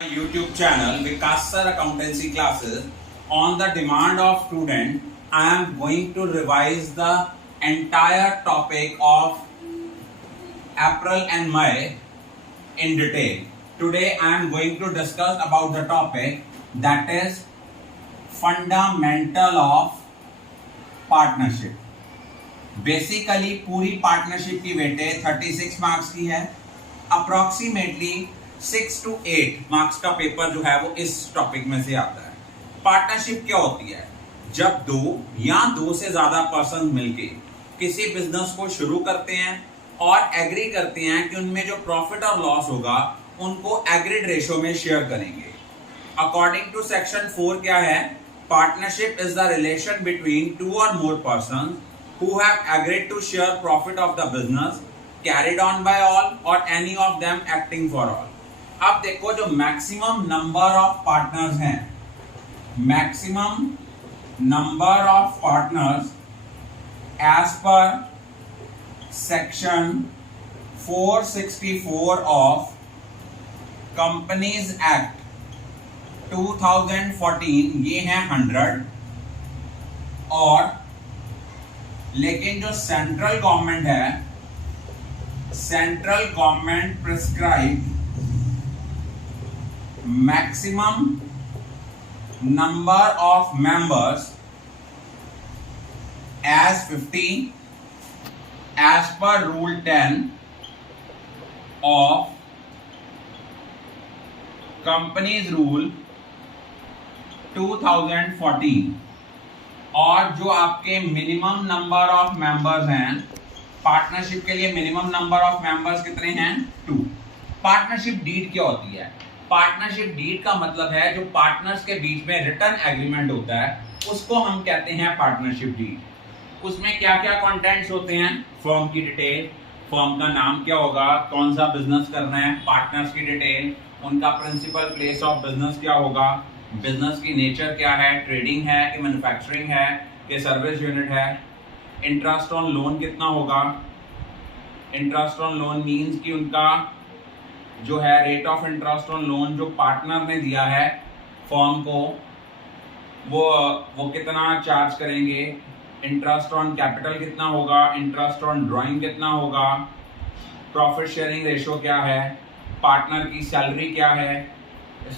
YouTube channel Vikas Sir Accountancy Classes. On the demand of student, I am going to revise the entire topic of April and May in detail. Today I am going to discuss about the topic that is fundamental of partnership. Basically पूरी partnership की weightage 36 marks की है. Approximately 6 to 8 marks का paper जो है वो इस topic में से आता है. पार्टनरशिप क्या होती है? जब दो या दो से ज्यादा पर्सन मिलके किसी बिजनेस को शुरू करते हैं और एग्री करते हैं कि उनमें जो प्रॉफिट और लॉस होगा उनको एग्रीड रेशो में शेयर करेंगे. अकॉर्डिंग टू सेक्शन 4 क्या है? Partnership is the relation between two or more person who have agreed to share profit of the business carried on by all or any of them acting for all. अब देखो जो maximum number of partners हैं, maximum number of partners as per section 464 of companies act 2014 ये है 100. और लेकिन जो central government है, central government prescribe maximum number of members as 50 as per rule 10 of companies rule 2014. और जो आपके मिनिमम नंबर ऑफ मेंबर्स हैं पार्टनरशिप के लिए, मिनिमम नंबर ऑफ मेंबर्स कितने हैं? 2. पार्टनरशिप डीड क्या होती है? पार्टनरशिप डीड का मतलब है जो पार्टनर्स के बीच में रिटर्न एग्रीमेंट होता है उसको हम कहते हैं पार्टनरशिप डीड. उसमें क्या क्या कंटेंट्स होते हैं? फर्म की डिटेल, फर्म का नाम क्या होगा, कौन सा बिजनेस करना है, पार्टनर्स की डिटेल, उनका प्रिंसिपल प्लेस ऑफ बिजनेस क्या होगा, बिजनेस की नेचर क्या है, ट्रेडिंग है कि मैन्युफैक्चरिंग है कि सर्विस यूनिट है, इंटरेस्ट ऑन लोन कितना होगा. इंटरेस्ट ऑन लोन मींस कि उनका जो है rate of interest on loan जो पार्टनर ने दिया है फर्म को वो कितना चार्ज करेंगे. इंटरेस्ट ऑन कैपिटल कितना होगा, इंटरेस्ट ऑन ड्राइंग कितना होगा, प्रॉफिट शेयरिंग रेशो क्या है, पार्टनर की सैलरी क्या है,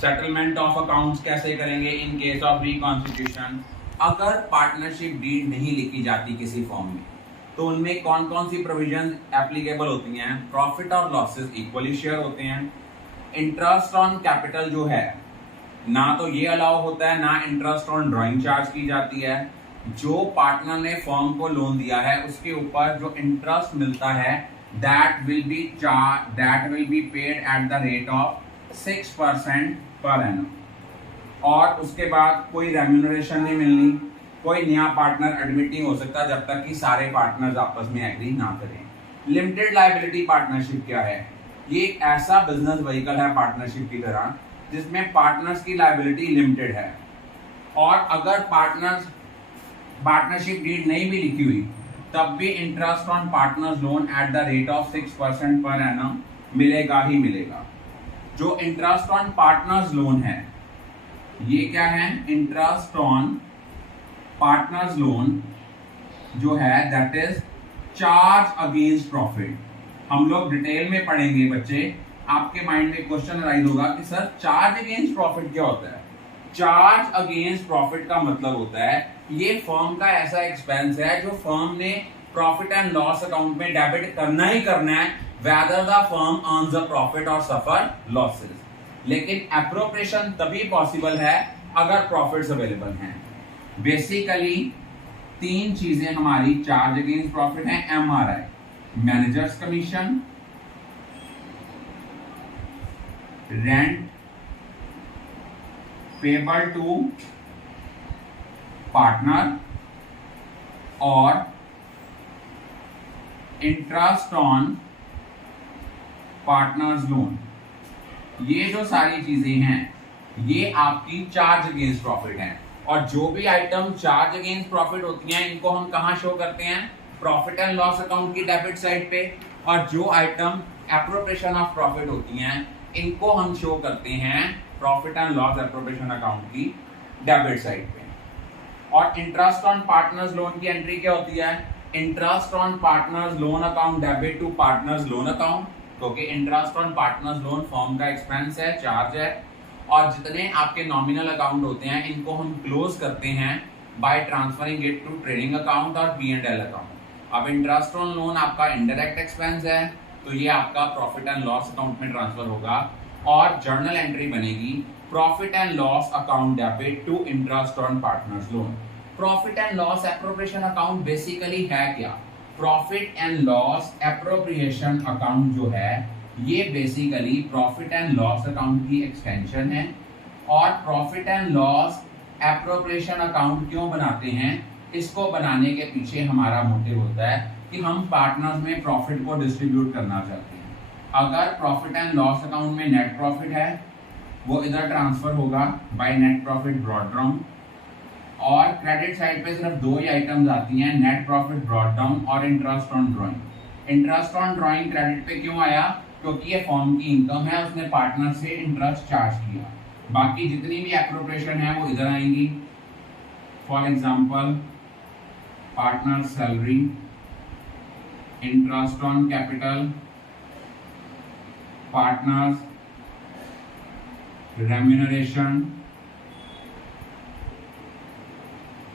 सेटलमेंट ऑफ अकाउंट्स कैसे करेंगे इन केस ऑफ रिकॉन्स्टिट्यूशन. अगर पार्टनरशिप डीड नहीं लिखी जाती किसी फॉर्म में तो उनमें कौन कौन सी प्रोविजन एप्लीकेबल होती हैं? प्रॉफिट और लॉसेस इक्वली शेयर होते हैं. इंटरेस्ट ऑन कैपिटल जो है ना तो ये अलाउ होता है, ना इंटरेस्ट ऑन ड्राइंग चार्ज की जाती है. जो पार्टनर ने फर्म को लोन दिया है उसके ऊपर जो इंटरेस्ट मिलता है that will be paid at the rate of 6% per annum. और उसके बाद कोई रेम्यूनरेशन नहीं मिलनी, कोई नया पार्टनर एडमिट नहीं हो सकता जब तक कि सारे पार्टनर्स आपस में एग्री ना करें. लिमिटेड लायबिलिटी पार्टनरशिप क्या है? ये एक ऐसा बिजनेस व्हीकल है पार्टनरशिप की तरह जिसमें पार्टनर्स की लायबिलिटी लिमिटेड है. और अगर पार्टनरशिप डीड नहीं भी लिखी हुई तब भी interest on partners loan at the rate of 6% per annum मिलेगा ही मिलेगा. जो इंटरेस्ट ऑन पार्टनर्स लोन है ये क्या है? इंटरेस्ट ऑन पार्टनर्स लोन जो है that is charge against profit. हम लोग डिटेल में पढ़ेंगे बच्चे. आपके माइंड में क्वेश्चन राइज होगा कि सर चार्ज अगेंस्ट प्रॉफिट क्या होता है? चार्ज अगेंस्ट प्रॉफिट का मतलब होता है ये फर्म का ऐसा एक्सपेंस है जो फर्म ने प्रॉफिट एंड लॉस अकाउंट में डेबिट करना ही करना है whether the firm earns a profit or suffer losses. लेकिन एप्रोप्रिएशन तभी पॉसिबल है अगर प्रॉफिट्स अवेलेबल हैं. बेसिकली 3 चीजें हमारी चार्ज अगेंस्ट प्रॉफिट है. MRI managers commission, rent payable to partner और इंटरेस्ट ऑन पार्टनर्स लोन. ये जो सारी चीजें हैं ये आपकी चार्ज अगेंस्ट प्रॉफिट हैं. और जो भी आइटम चार्ज अगेंस्ट प्रॉफिट होती हैं इनको हम कहां शो करते हैं? प्रॉफिट एंड लॉस अकाउंट की डेबिट साइड पे. और जो आइटम एप्रोप्रिएशन ऑफ प्रॉफिट होती हैं इनको हम शो करते हैं profit and loss appropriation account की डेबिट साइड पे। और इंटरेस्ट ऑन पार्टनर्स लोन की एंट्री क्या होती है? Interest on partners loan account debit to partners loan account, क्योंकि interest on partners loan firm का एक्सपेंस है, चार्ज है, और जितने आपके नॉमिनल अकाउंट होते हैं इनको हम क्लोज करते हैं by transferring it to trading account और P&L अकाउंट। अब इंटरेस्ट ऑन लोन आपका इनडायरेक्ट एक्सपेंस है, तो ये आपका प्रॉफिट एंड लॉस अकाउंट में ट्रांसफर होगा और जर्नल एंट्री बनेगी profit and loss account debit to interest on partners loan. Profit and loss appropriation account basically है क्या? Profit and loss appropriation account जो है ये basically profit and loss account की एक्सटेंशन है। और profit and loss appropriation account क्यों बनाते हैं? इसको बनाने के पीछे हमारा मोटिव होता है कि हम पार्टनर्स में प्रॉफिट को डिस्ट्रीब्यूट करना चाहते हैं। अगर प्रॉफिट एंड लॉस अकाउंट में नेट प्रॉफिट है वो इधर ट्रांसफर होगा by net profit brought down, और क्रेडिट साइड पे सिर्फ दो ही आइटम्स आती हैं, नेट प्रॉफिट ब्रॉट डाउन और interest on drawing. Interest on drawing credit पे क्यों आया? क्योंकि ये फर्म की इनकम है, उसने पार्टनर से इंटरेस्ट चार्ज किया। बाकी जितनी भी एप्रोप्रिएशन है वो इधर आएंगी। For example partner salary, interest on capital, partners remuneration,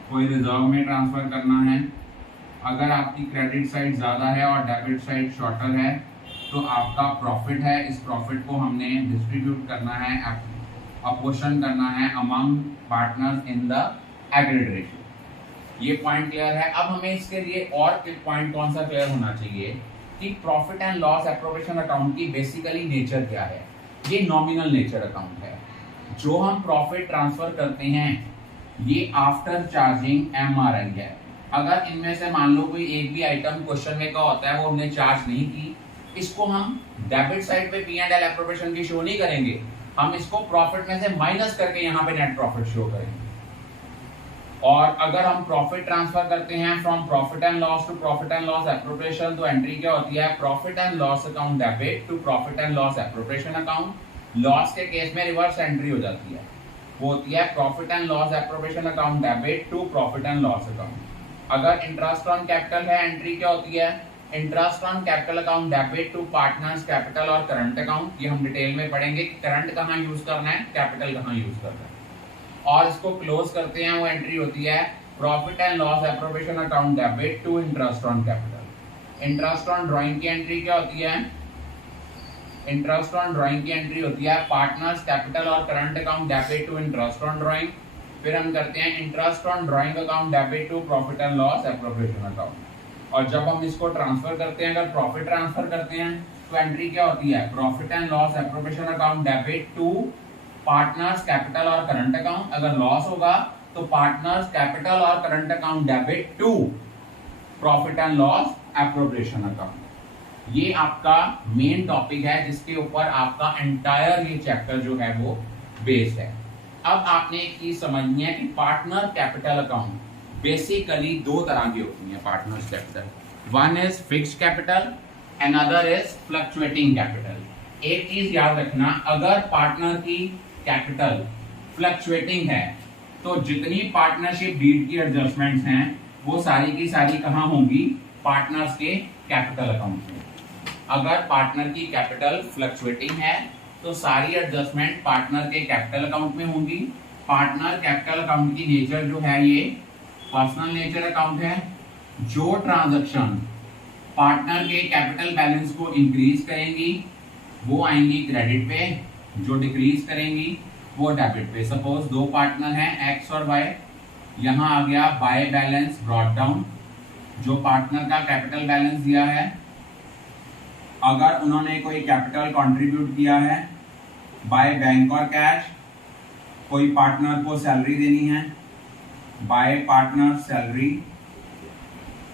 कोई रिजर्व में ट्रांसफर करना है। अगर आपकी क्रेडिट साइड ज्यादा है और डेबिट साइड शॉर्टर है तो आपका प्रॉफिट है, इस प्रॉफिट को हमने डिस्ट्रीब्यूट करना है, अपोर्शन करना है among partners in the aggregate ratio. ये पॉइंट क्लियर है। अब हमें इसके लिए और एक पॉइंट कौन सा क्लियर होना चाहिए कि profit and loss appropriation account की बेसिकली नेचर क्या है? ये नॉमिनल नेचर अकाउंट है। जो हम प्रॉफिट ट्रांसफर करते हैं ये आफ्टर चार्जिंग MRI है। अगर इनमें से मान लो कोई एक भी आइटम क्वेश्चन में का होता है वो हमने चार्ज नहीं की, इसको हम डेबिट साइड पे P&L एप्रोप्रिएशन की शो नहीं करेंगे, हम इसको प्रॉफिट में से माइनस करके यहाँ पे नेट प्रॉफिट शो करेंगे। और अगर हम प्रॉफिट ट्रांसफर करते हैं from profit and loss to profit and loss appropriation, तो एंट्री क्या होती है? Profit and loss account debit to profit and loss appropriation account. Loss के केस में रिवर्स एंट्री हो जाती है, वो होती है profit and loss appropriation account debit to profit and loss account. अगर इंटरेस्ट ऑन कैपिटल है एंट्री क्या होती है? Interest on capital account debit to partners capital और करंट अकाउंट। ये हम डिटेल में पढ़ेंगे कि करंट कहाँ यूज करना है, कैपिटल कहाँ यूज करना है। और इसको क्लोज करते हैं, वो एंट्री होती है profit and loss appropriation account debit to interest on capital. Interest on drawing की एंट्री क्या होती है? इंटरेस्ट ऑन ड्राइंग की एंट्री होती है पार्टनर्स कैपिटल और current account debit to interest on drawing. फिर हम करते हैं interest on drawing account debit to profit and loss appropriation account. और जब हम इसको ट्रांसफर करते हैं, अगर प्रॉफिट ट्रांसफर करते हैं तो एंट्री क्या होती है? Profit and loss appropriation account debit to partners capital और करंट अकाउंट। अगर लॉस होगा तो पार्टनर्स कैपिटल और current account debit to profit and loss appropriation account. ये आपका मेन टॉपिक है जिसके ऊपर आपका एंटायर ये चैप्टर जो है वो बेस्ड है। अब आपने एक चीज समझनी है कि पार्टनर कैपिटल अकाउंट बेसिकली दो तरह की होती है। Partners capital, one is fixed capital, another is fluctuating capital. एक चीज याद रखना, अगर पार्टनर की कैपिटल फ्लक्चुएटिंग है तो जितनी पार्टनरशिप डीड की एडजस्टमेंट्स हैं वो सारी की सारी कहाँ होंगी? पार्टनर्स के कैपिटल अकाउंट में। अगर पार्टनर की कैपिटल फ्लक्चुएटिंग है तो सारी एडजस्टमेंट पार्टनर के कैपिटल अकाउंट में होंगी। पार्टनर कैपिटल अकाउंट की नेचर जो है ये पर्सनल नेचर अकाउंट है। जो ट्रांजैक्शन पार्टनर के कैपिटल बैलेंस को इंक्रीज करेंगी वो आएंगी क्रेडिट पे, जो डिक्रीज करेंगी वो डेबिट पे। सपोज दो पार्टनर हैं एक्स और वाई, यहाँ आ गया बाय बैलेंस ब्रॉट डाउन, जो पार्टनर का कैपिटल बैलेंस दिया है। अगर उन्होंने कोई कैपिटल कंट्रीब्यूट किया है बाय बैंक और कैश, कोई पार्टनर को सैलरी देनी है बाय पार्टनर सैलरी,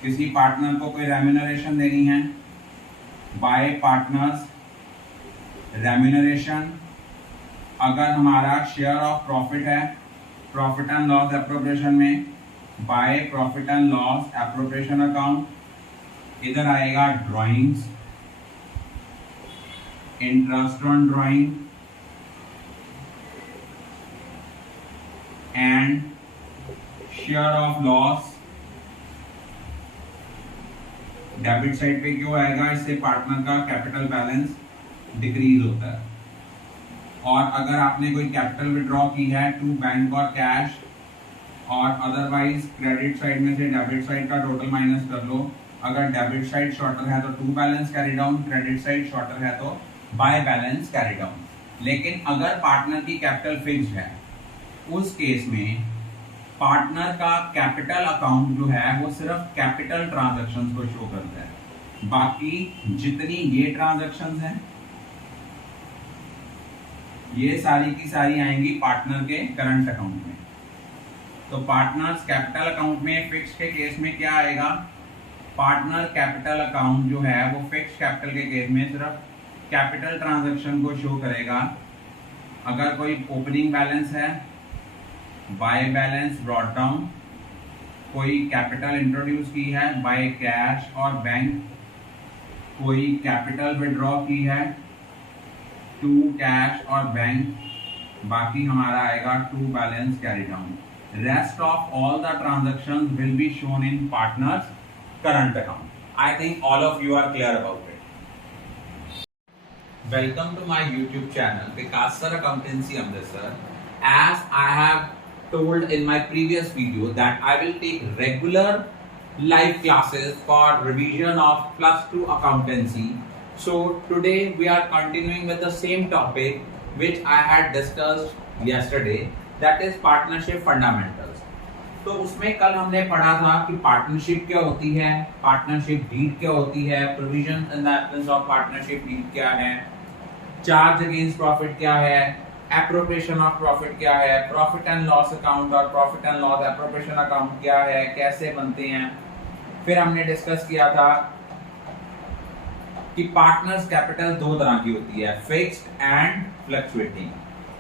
किसी पार्टनर को कोई रेम्यूनरेशन देनी है बाय पार्टनर्स रेम्यूनरेशन। अगर हमारा शेयर ऑफ प्रॉफिट है प्रॉफिट एंड लॉस एप्रोप्रिएशन में by profit and loss appropriation account. इधर आएगा drawings, interest on drawing and share of loss. Debit side पे क्यों आएगा? इससे पार्टनर का कैपिटल बैलेंस डिक्रीज होता है। और अगर आपने कोई कैपिटल विड्रॉ की है टू बैंक और कैश, और अदरवाइज क्रेडिट साइड में से डेबिट साइड का टोटल माइनस कर लो। अगर डेबिट साइड शॉर्टर है तो to balance carry down, credit side shorter है तो बाय बैलेंस कैरी डाउन। लेकिन अगर पार्टनर की कैपिटल फिक्स्ड है, उस केस में पार्टनर का कैपिटल अकाउंट जो है वो सिर्फ कैपिटल ट्रांजैक्शंस को शो करता है। बाकी जितनी ये ट्रांजैक्शंस हैं ये सारी की सारी आएंगी पार्टनर के करंट अकाउंट में। तो पार्टनर्स कैपिटल अकाउंट में फिक्स के केस में क्या आएगा? पार्टनर कैपिटल अकाउंट जो है वो फिक्स कैपिटल के केस में सिर्फ कैपिटल ट्रांजैक्शन को शो करेगा। अगर कोई ओपनिंग बैलेंस है, बाय बैलेंस ब्रॉट डाउन, कोई कैपिटल इंट्रोड्यूस की है बाय कैश और बैंक, कोई कैपिटल विड्रॉ की है टू कैश और बैंक, बाकी हमारा आएगा to balance carry down. Rest of all the transactions will be shown in partners current account. I think all of you are clear about it. Welcome to my YouTube channel Vikas Sir Accountancy Amritsar. As I have told in my previous video that I will take regular live classes for revision of +2 accountancy. So today we are continuing with the same topic which I had discussed yesterday, that is partnership fundamentals. तो उसमें कल हमने पढ़ा था कि partnership क्या होती है, पार्टनरशिप डीड क्या होती है, provision in the absence of partnership deed क्या है, चार्ज अगेंस्ट प्रॉफिट क्या है, एप्रोप्रिएशन ऑफ प्रॉफिट क्या है, प्रॉफिट एंड लॉस अकाउंट और profit and loss appropriation account क्या है, कैसे बनते हैं। फिर हमने डिस्कस किया था कि पार्टनर्स कैपिटल दो तरह की होती है, फिक्स्ड एंड फ्लक्चुएटिंग।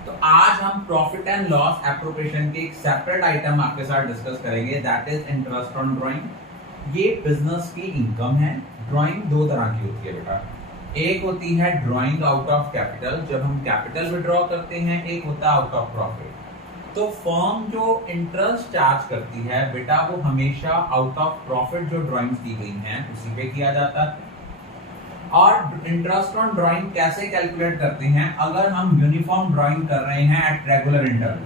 तो आज हम प्रॉफिट एंड लॉस एप्रोप्रिएशन के एक सेपरेट आइटम आपके साथ डिस्कस करेंगे, that is interest on drawing. ये बिजनेस की इनकम है। ड्राइंग दो तरह की होती है बेटा, एक होती है ड्राइंग आउट ऑफ कैपिटल, जब हम कैपिटल विड्रॉ करते हैं, एक होता है आउट ऑफ प्रॉफिट। तो फर्म जो इंटरेस्ट चार्ज करती है बेटा वो हमेशा आउट ऑफ प्रॉफिट जो ड्राइंग्स दी गई हैं उसी पे किया जाता है। और इंटरेस्ट ऑन ड्राइंग कैसे कैलकुलेट करते हैं? अगर हम यूनिफॉर्म ड्राइंग कर रहे हैं एट रेगुलर इंटरवल,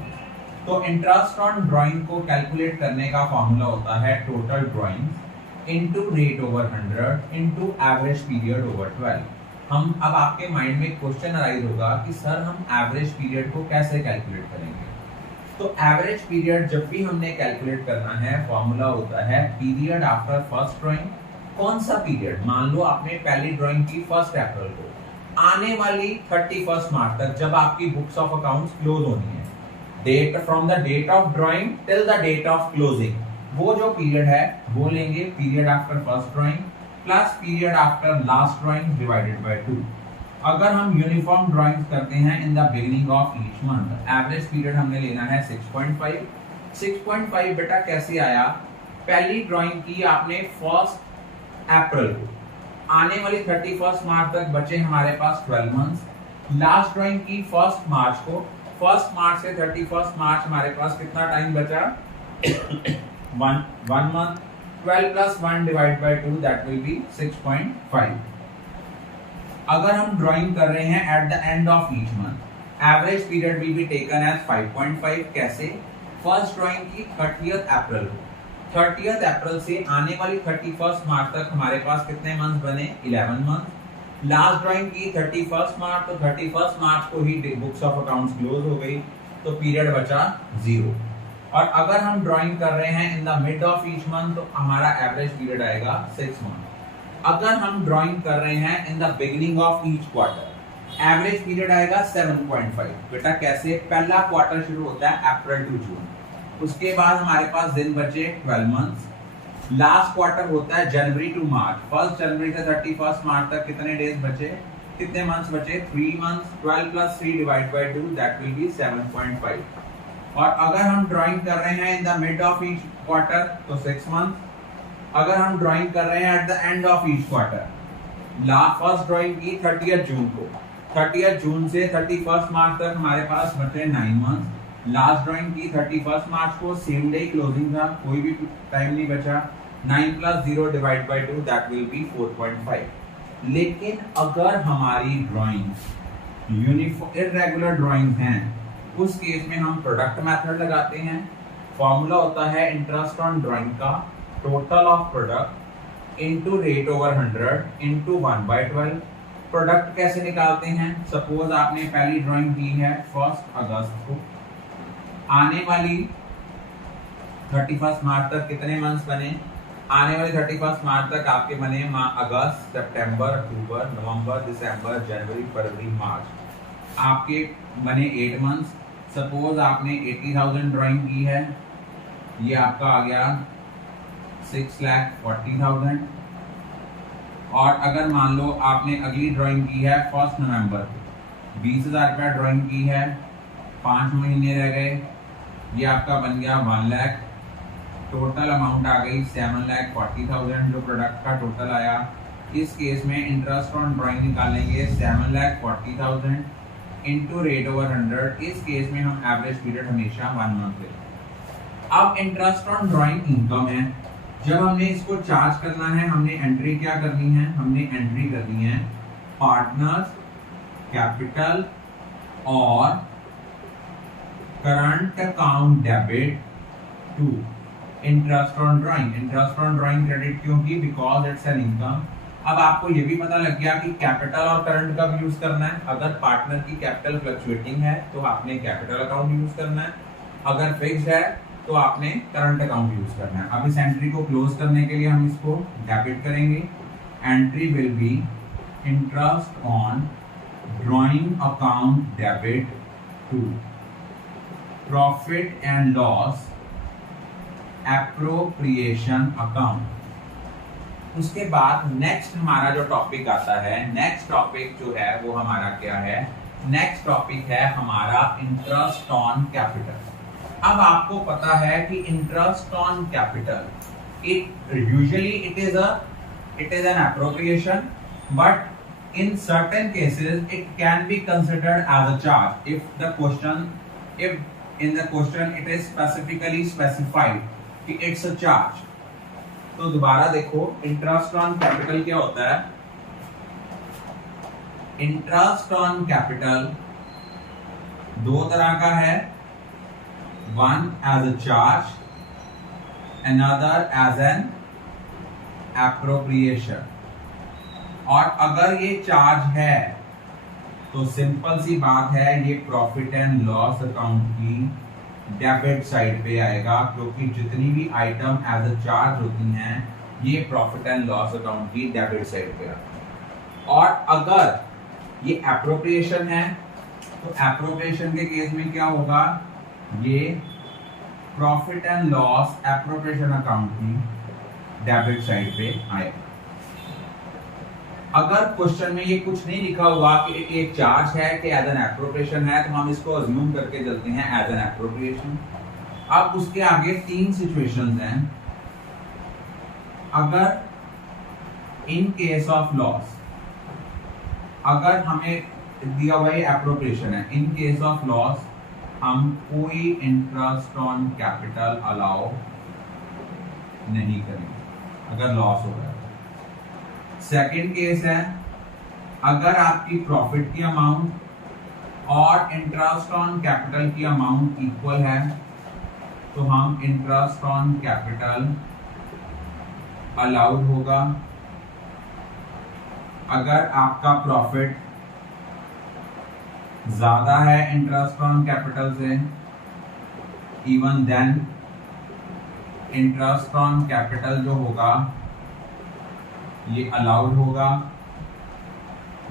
तो इंटरेस्ट ऑन ड्राइंग को कैलकुलेट करने का फॉर्मूला होता है total drawings into rate over 100 into average period over 12। हम अब आपके माइंड में क्वेश्चन अराइज होगा कि सर हम एवरेज पीरियड को कैसे कैलकुलेट करेंगे? तो एवरेज पीरियड जब भी हमने कैलकुलेट करना है, फॉर्मूला होता है पीरियड आफ्टर फर्स्ट ड्राइंग। कौन सा पीरियड? मान लो आपने पहली ड्राइंग की 1 अप्रैल को, आने वाली 31 मार्च तक जब आपकी बुक्स ऑफ अकाउंट्स क्लोज होनी है, date from the date of drawing till the date of closing, वो जो पीरियड है वो लेंगे period after first drawing plus period after last drawing divided by 2। अगर हम यूनिफॉर्म ड्राइंग्स करते हैं in the beginning of each month, average period हमने लेना है 6.5। 6.5 बेटा कैसे आया? पहली ड्राइंग की आपने 1 अप्रैल को, आने वाली 31 मार्च तक बचे हमारे पास 12 मंथ्स। लास्ट ड्राइंग की 1 मार्च को, 1 मार्च से 31 मार्च हमारे पास कितना टाइम बचा? 1 month। 12 plus 1 divided by 2 that will be 6.5। अगर हम ड्राइंग कर रहे हैं at the end of each month, average period will be taken as 5.5। कैसे? फर्स्ट ड्राइंग की 30th अप्रैल को, 30th अप्रैल से आने वाली 31 मार्च तक हमारे पास कितने मंथ बने? 11 मंथ। लास्ट ड्राइंग की 31 मार्च, तो 31 मार्च को ही बुक्स ऑफ अकाउंट्स क्लोज हो गई, तो पीरियड बचा 0। और अगर हम ड्राइंग कर रहे हैं in the mid of each month, तो हमारा एवरेज पीरियड आएगा 6 मंथ। अगर हम ड्राइंग कर रहे हैं in the beginning of each quarter, average period आएगा 7.5। बेटा कैसे? पहला क्वार्टर शुरू होता है अप्रैल टू जून, उसके बाद हमारे पास दिन बचे 12 मंथ्स। लास्ट क्वार्टर होता है जनवरी टू मार्च, 1 जनवरी से 31 मार्च तक कितने डेज बचे, कितने मंथ्स बचे? 3 months. 12 plus 3 divided by 2 that will be 7.5। और अगर हम ड्राइंग कर रहे हैं in the mid of each quarter तो 6 मंथ। अगर हम ड्राइंग कर रहे हैं at the end of each quarter, first drawing की 30th जून को, 30 जून से 31 मार्च तक हमारे पास बचे 9 मंथ। लास्ट ड्राइंग की 31 मार्च को, सेम डे क्लोजिंग था, कोई भी टाइम नहीं बचा। 9 + 0 divide by 2 that will be 4.5। लेकिन अगर हमारी ड्राइंग यूनिफॉर्म इररेगुलर ड्राइंग हैं, उस केस में हम प्रोडक्ट मेथड लगाते हैं। फॉर्मूला होता है इंटरेस्ट ऑन ड्राइंग का total of product into rate over 100 into 1/12। Product कैसे निकालते हैं? सपोज आपने पहली ड्राइंग की है 1 अगस्त को, आने वाली 31 मार्च तक कितने मंथ्स बने? आने वाले 31 मार्च तक आपके बने अगस्त, सितंबर, अक्टूबर, नवंबर, दिसंबर, जनवरी, फरवरी, मार्च, आपके बने 8 मंथ्स। सपोज आपने 80,000 ड्राइंग की है, ये आपका आ गया 6,40,000। और अगर मान लो आपने अगली ड्राइंग की है 1 नवंबर, 20,000 रुपया ड्राइंग की है, 5 महीने रह गए, ये आपका बन गया 1 लाख। टोटल अमाउंट आ गई 7,40,000 जो प्रोडक्ट का टोटल आया। इस केस में इंटरेस्ट ऑन ड्राइंग निकालेंगे 7,40,000 इनटू रेट ओवर 100। इस केस में हम एवरेज पीरियड हमेशा 1 मंथ लेते हैं। अब इंटरेस्ट ऑन ड्राइंग इनकम है। जब हमने इसको चार्ज करना है, हमने एंट्री क्या करनी है? हमने एंट्री करनी है पार्टनर्स कैपिटल और current account debit to interest on drawing. Interest on drawing credit क्यों की? Because it's an income. अब आपको ये भी पता लग गया कि कैपिटल और करंट कब यूज करना है। अगर पार्टनर की कैपिटल फ्लक्चुएटिंग है तो आपने कैपिटल अकाउंट यूज करना है, अगर फिक्स्ड है तो आपने करंट अकाउंट यूज करना है। अब इस एंट्री को क्लोज करने के लिए हम इसको डेबिट करेंगे। Entry will be interest on drawing account debit to profit and loss appropriation account. उसके बाद नेक्स्ट हमारा जो टॉपिक आता है, नेक्स्ट टॉपिक जो है वो हमारा क्या है? नेक्स्ट टॉपिक है हमारा इंटरेस्ट ऑन कैपिटल। अब आपको पता है कि interest on capital it is an appropriation, but in certain cases it can be considered as a charge if in the question it is specifically specified कि it's a charge. तो दोबारा देखो, interest on capital क्या होता है? Interest on capital दो तरह का है, one as a charge, another as an appropriation. और अगर ये चार्ज है तो सिंपल सी बात है, ये प्रॉफिट एंड लॉस अकाउंट की डेबिट साइड पे आएगा, क्योंकि जितनी भी आइटम एज अ चार्ज होती हैं ये प्रॉफिट एंड लॉस अकाउंट की डेबिट साइड पे आती है। और अगर ये एप्रोप्रिएशन है तो एप्रोप्रिएशन के केस में क्या होगा? ये profit and loss appropriation account की डेबिट साइड पे आएगा। अगर क्वेश्चन में ये कुछ नहीं लिखा हुआ कि एक चार्ज है कि एज एन एप्रोप्रिएशन है, तो हम इसको अज्यूम करके चलते हैं एज एन एप्रोप्रिएशन। अब उसके आगे 3 सिचुएशंस हैं। अगर इन केस ऑफ लॉस, अगर हमें दिया हुआ ये एप्रोप्रिएशन है, इन केस ऑफ लॉस हम कोई इंटरेस्ट ऑन कैपिटल अलाउ नहीं करेंगे अगर लॉस हो रहा है। सेकेंड केस है, अगर आपकी प्रॉफिट की अमाउंट और इंटरेस्ट ऑन कैपिटल की अमाउंट इक्वल है तो हम इंटरेस्ट ऑन कैपिटल अलाउड होगा। अगर आपका प्रॉफिट ज्यादा है इंटरेस्ट ऑन कैपिटल से, even then interest on capital जो होगा ये अलाउड होगा।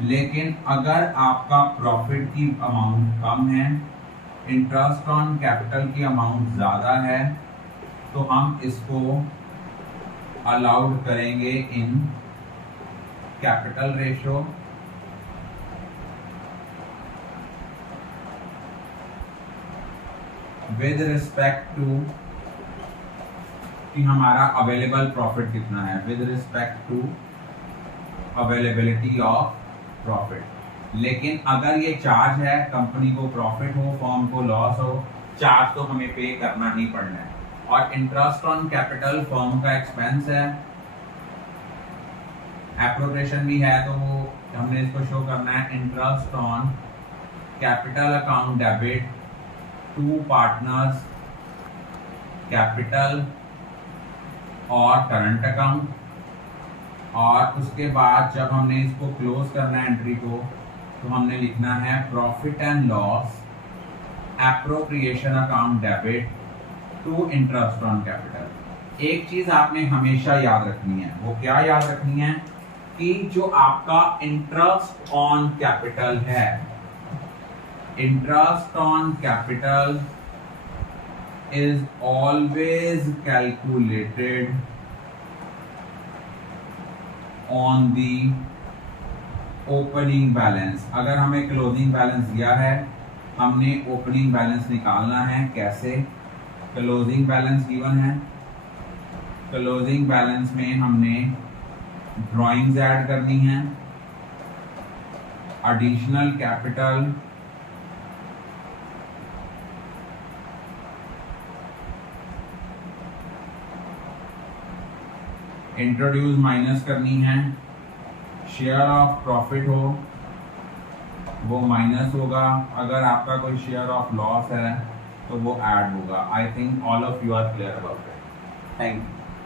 लेकिन अगर आपका प्रॉफिट की अमाउंट कम है, इंटरेस्ट ऑन कैपिटल की अमाउंट ज़्यादा है, तो हम इसको अलाउड करेंगे in capital ratio. With respect to कि हमारा अवेलेबल प्रॉफिट कितना है, with respect to availability of profit. लेकिन अगर ये चार्ज है, कंपनी को प्रॉफिट हो, फर्म को लॉस हो, चार्ज तो हमें पे करना ही पड़ना है। और इंटरेस्ट ऑन कैपिटल फर्म का एक्सपेंस है, एप्रोप्रिएशन भी है, तो वो हमने इसको शो करना है। Interest on capital account debit to partners capital और करंट अकाउंट। और उसके बाद जब हमने इसको क्लोज करना है एंट्री को, तो हमने लिखना है profit and loss appropriation account debit to interest on capital. एक चीज आपने हमेशा याद रखनी है, वो क्या याद रखनी है कि जो आपका इंटरेस्ट ऑन कैपिटल है, interest on capital is always calculated on the opening balance. अगर हमें क्लोजिंग बैलेंस दिया है, हमने ओपनिंग बैलेंस निकालना है। कैसे? क्लोजिंग बैलेंस गिवन है, क्लोजिंग बैलेंस में हमने ड्राइंग्स ऐड करनी है, एडिशनल कैपिटल, इंट्रोड्यूस माइनस करनी है, शेयर ऑफ प्रॉफिट हो वो माइनस होगा, अगर आपका कोई शेयर ऑफ लॉस है तो वो ऐड होगा। I think all of you are clear about it. Thank you.